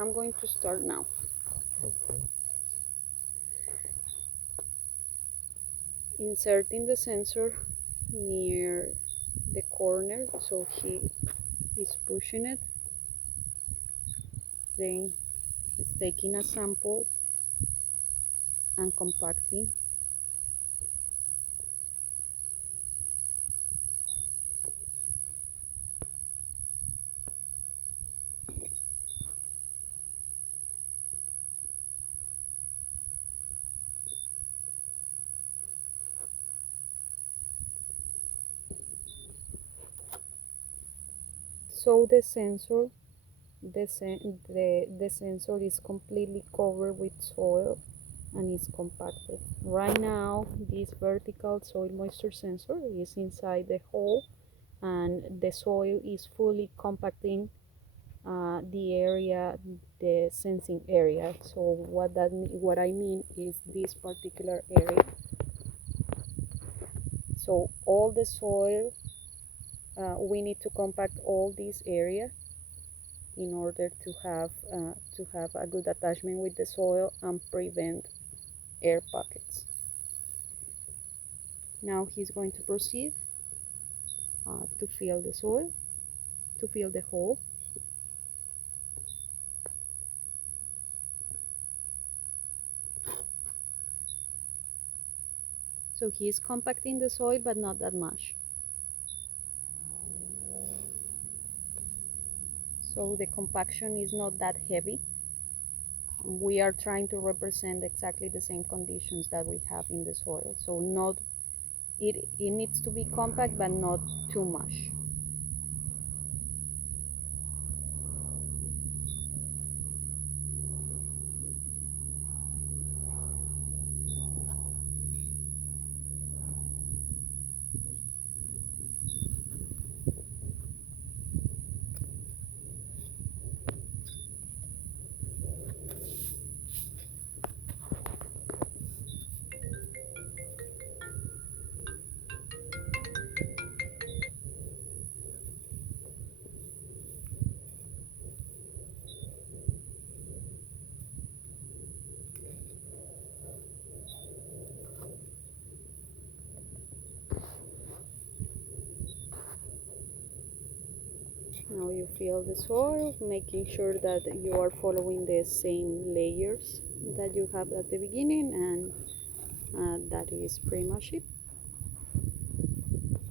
I'm going to start now. Okay. Inserting the sensor near the corner, so he is pushing it. Then he's taking a sample and compacting. So the sensor, the sensor is completely covered with soil and is compacted. Right now, this vertical soil moisture sensor is inside the hole, and the soil is fully compacting the area, the sensing area. So what I mean is this particular area. So all the soil, we need to compact all this area in order to have a good attachment with the soil and prevent air pockets. Now he's going to proceed to fill the soil, to fill the hole. So he's compacting the soil, but not that much. So the compaction is not that heavy. We are trying to represent exactly the same conditions that we have in the soil. So not it needs to be compact, but not too much. Now you fill the soil, making sure that you are following the same layers that you have at the beginning, and that is pretty much it.